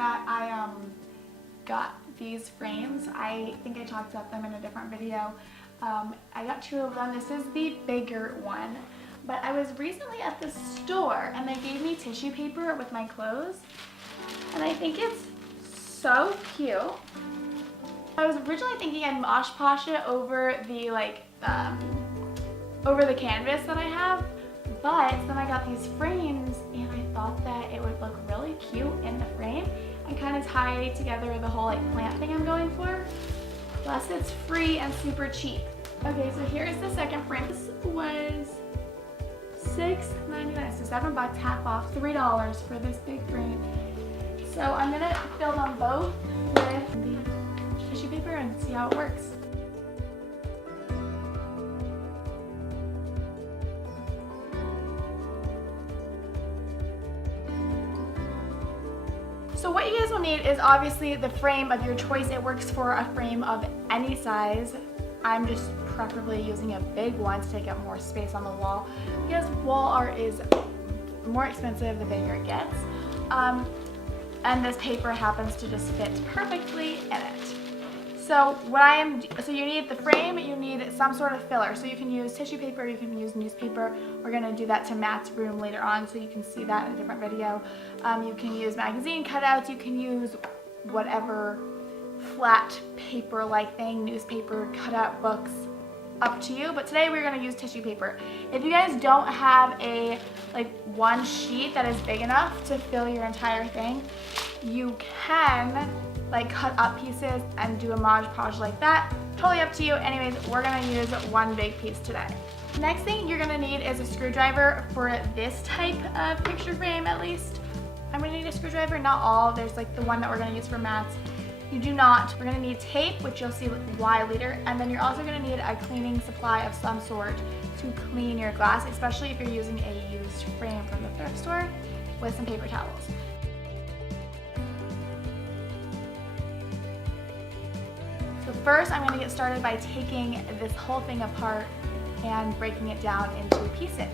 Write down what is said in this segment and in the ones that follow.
that I got these frames. I think I talked about them in a different video. I got 2 of them. This is the bigger one. But I was recently at the store and they gave me tissue paper with my clothes. And I think it's so cute. I was originally thinking I'd Mosh Posh it over the over the canvas that I have. But then I got these frames and I thought that it would look really cute in the frame and kind of tie together the whole plant thing I'm going for. Plus it's free and super cheap. Okay, so here's the second frame. This was $6.99, so $7, half off, $3 for this big frame. So I'm gonna fill them both with the tissue paper and see how it works. So what you guys will need is obviously the frame of your choice. It works for a frame of any size. I'm just preferably using a big one to take up more space on the wall because wall art is more expensive the bigger it gets. And this paper happens to just fit perfectly in it. So you need the frame, you need some sort of filler. So you can use tissue paper, you can use newspaper. We're gonna do that to Matt's room later on so you can see that in a different video. You can use magazine cutouts, you can use whatever flat paper-like thing, newspaper, cutout books, up to you. But today we're gonna use tissue paper. If you guys don't have a one sheet that is big enough to fill your entire thing, you can cut up pieces and do a Mod Podge like that. Totally up to you. Anyways, we're gonna use one big piece today. Next thing you're gonna need is a screwdriver for this type of picture frame at least. I'm gonna need a screwdriver, not all. There's the one that we're gonna use for Matt's. You do not. We're gonna need tape, which you'll see why later, and then you're also gonna need a cleaning supply of some sort to clean your glass, especially if you're using a used frame from the thrift store with some paper towels. So first I'm gonna get started by taking this whole thing apart and breaking it down into pieces.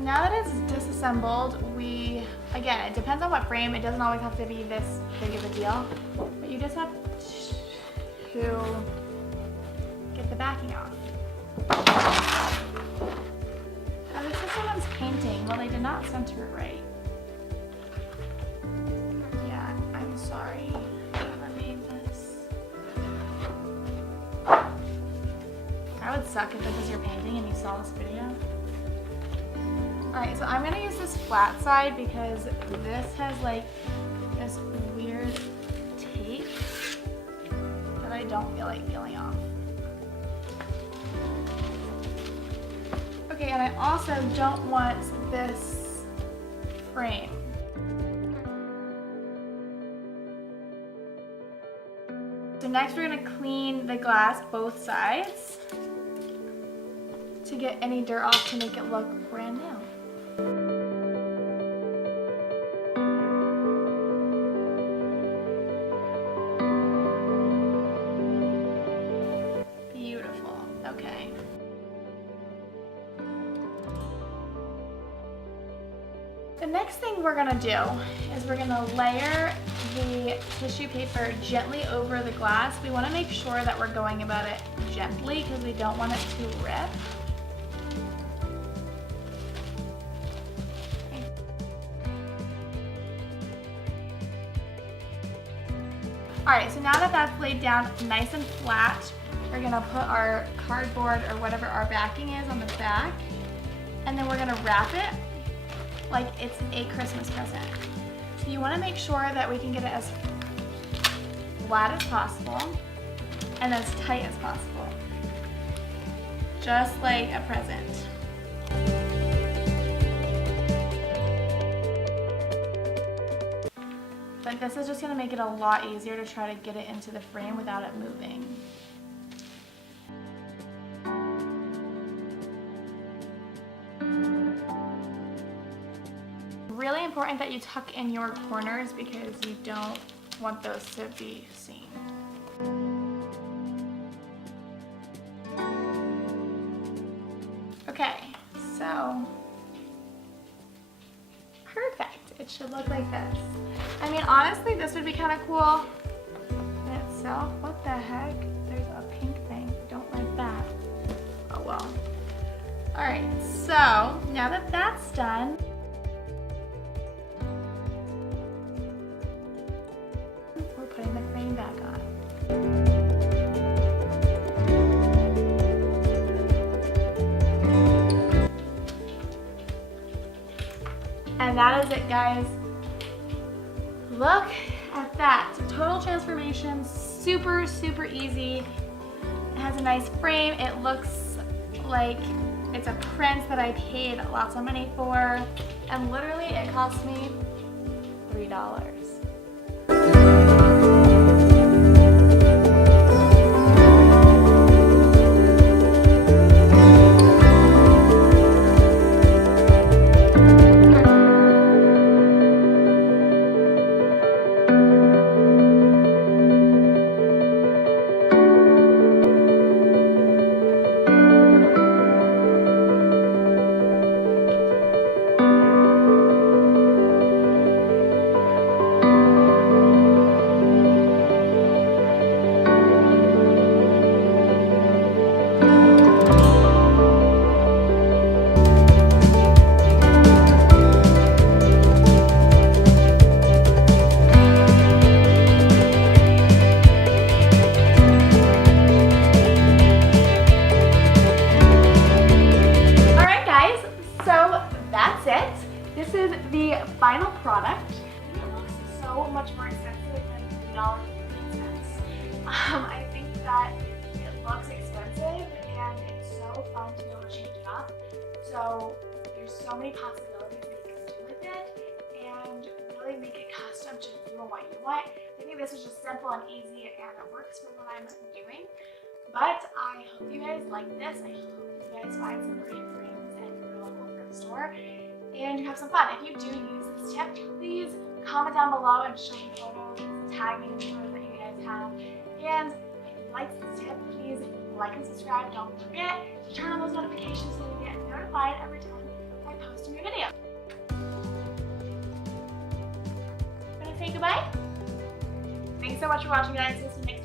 Now that it's disassembled, again, it depends on what frame. It doesn't always have to be this big of a deal, but you just have to get the backing off. Now this is someone's painting. Well, they did not center it right. Yeah, I'm sorry whoever made this. That would suck if this is your painting and you saw this video. Alright, so I'm going to use this flat side because this has this weird tape that I don't feel like peeling off. Okay, and I also don't want this frame. So next we're going to clean the glass both sides to get any dirt off to make it look brand new. Beautiful. Okay. The next thing we're gonna do is we're gonna layer the tissue paper gently over the glass. We wanna make sure that we're going about it gently because we don't want it to rip. Alright, so now that that's laid down nice and flat, we're gonna put our cardboard or whatever our backing is on the back, and then we're gonna wrap it like it's a Christmas present. So you wanna make sure that we can get it as flat as possible and as tight as possible. just like a present. But this is just gonna make it a lot easier to try to get it into the frame without it moving. Really important that you tuck in your corners because you don't want those to be seen. Okay, so perfect. It should look like this. I mean, honestly, this would be kind of cool in itself. What the heck? There's a pink thing. Don't like that. Oh well. All right, so now that that's done, we're putting the frame back on. And that is it, guys. Look at that. Total transformation, super, super easy. It has a nice frame. It looks like it's a print that I paid lots of money for. And literally it cost me $3. This is the final product. It looks so much more expensive than $3.50. I think that it looks expensive and it's so fun to be able to change it up. So there's so many possibilities that you can do with it and really make it custom to you and what you want. I think this is just simple and easy and it works for what I'm doing. But I hope you guys like this. I hope you guys find some great frames at your local thrift store and you have some fun. If you do use this tip, please comment down below and show me photos, tag me in the photos that you guys have. And if you like this tip, please like and subscribe. Don't forget to turn on those notifications so you get notified every time I post a new video. Gonna say goodbye. Thanks so much for watching, guys. See you next time.